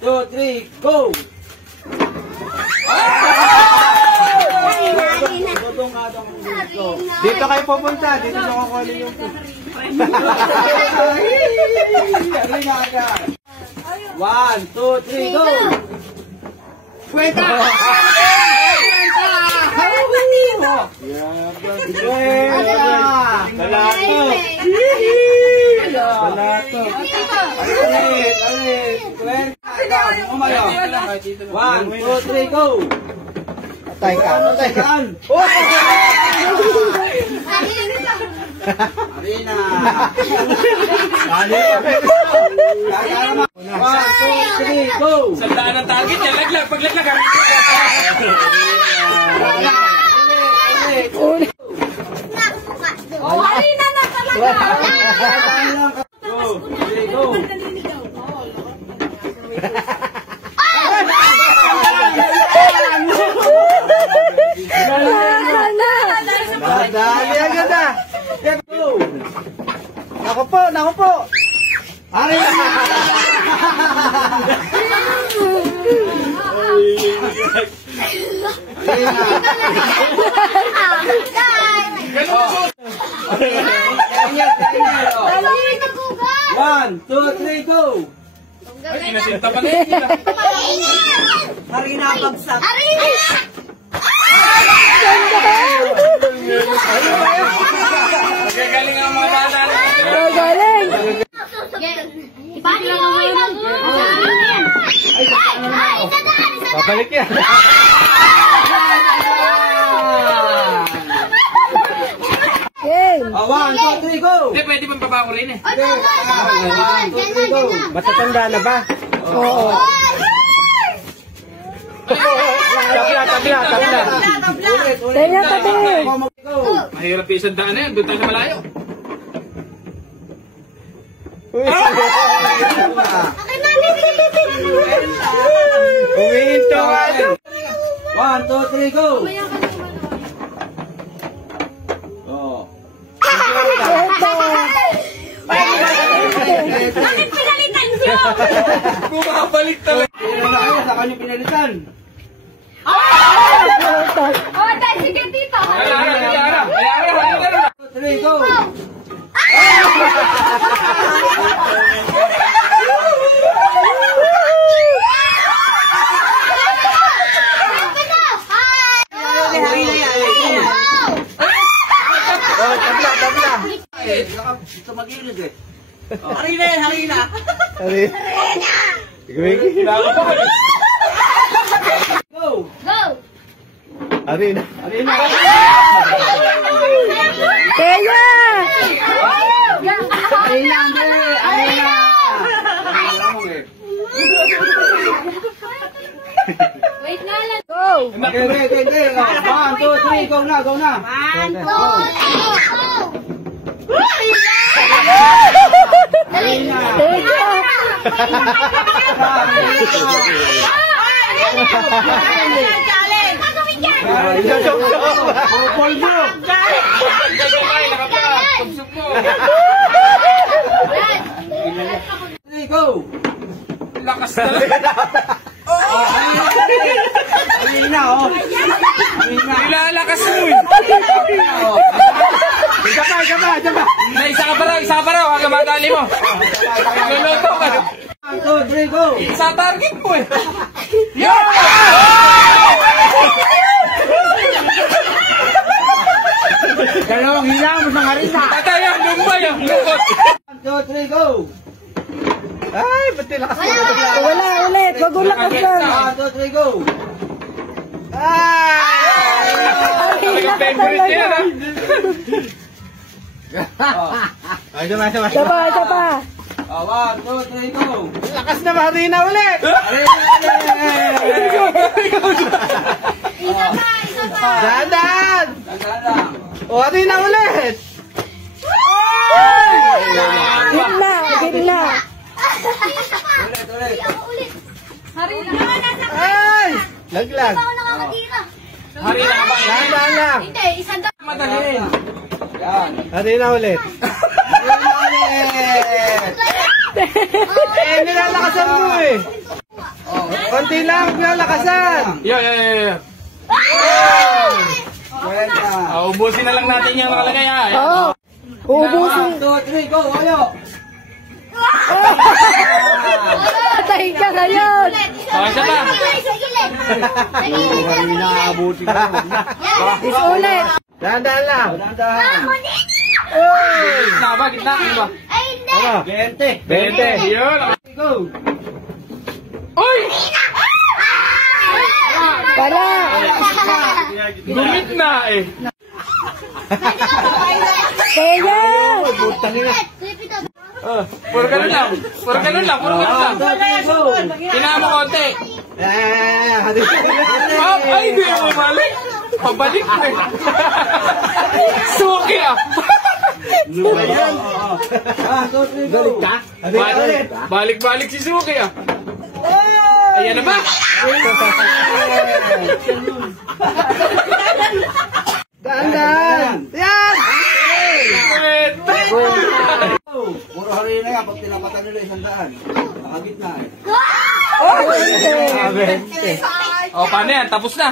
2, 3, go! Dito kayo pupunta. Dito nyo kukunin yung... Harina agad. 1, 2, 3, go! Kwenta! Balato. Alit. Kwenta. Umayo. 1, 2, 3, go! Patay ka. Patay ka. Harina. Dali. 1, 2, 3, go! Sandaan ang target niya. Laglag. Paglaglag. Oh, harina na talaga. Go, 3, go! Dali agad ah. Go! Naku po. Harina! One, 2, 3, go! Ay, nasinta pa rin nila. Harina bagsak. Harina! Gagaling ang mga bata. Galing! Ibalik mo yun! Babalik yan. Game! 1, 2, 3, go! Hindi, pwede bang papakulin eh. 1, 2, 3, go! Matatanda na ba? Oo. Tabla. Ulit. Kaya tabi. Go! Mahirap yung isang daan na yan. Doon tayo sa malayo. Umihinto ka. 1, 2, 3, go! Oh. Bakit pinalitan siya? Bumabalik talaga. Sino na kayo sa kanyang pinalitan? Oh, dahil sige dito. Ayara. 2, 3, go! Tabla. Ito mag-ilig eh. Harina. Go! Go! Harina. Kaya! Harina! Wait na lang. Go! Okay. 1, 2, 3, go na! 1, 2, 3, go! Harina! Polvo. Tubsog mo. 3, go! Lakas talaga. Harina, oh! Nilalakas mo eh. Isa pa. Na isa ka pa raw. Hanggang madali mo. Luluto ka. 1, 2, 3, go! Isa target mo eh. Yan! Dalawang hilang mo sa harina! Tatay ang lumbay ang lukot. 1, 2, 3, go! Ay, ba't nilakas mo? Wala ulit. Magulakas lang. 1, 2, 3, go! Talagang favorite niya na. Ay, sama. Isa pa. 1, 2, 3, go! Lakas na Harina ulit. Isa pa. Dadan. O, Harina ulit. Gitna. Ulit. Harina. Ay, laglag. Harina ka ba? Dadan lang. Hindi, isang daan. Madali. Yan. Harina ulit. Harina ulit. Eh, nilalakasan mo eh. Konti lang, huwag na lakasan. Yo. Kwenta. Ubusin na lang natin yung nakalagay ha. Ayan. Oo. Uubusin. 1, 2, 3, go! Oyo! Patay ka ngayon. Isa pa. Isulit. Dahan-dahan lang. Dahan-dahan. Gitna ba? Gitna. Ano ba? Ano? 20. 20. Yun. Go! Uy! Para. Gumit na eh. Kaya. Puro ganun lang. Puro ganun lang. Go! Kinahan mo konti. Hadi. Ay, hindi mo balik. Pabalik na eh. Suki ah. Ayan. 1, 2, 3, go! Hadi na ulit. Balik-balik si Suki ah. Ayan na ba? Dahan-dahan. Yan! Puro hari na yan. Pag tinapatan nila 100. Nakagitna eh. Sabi. O, paano yan? Tapos na.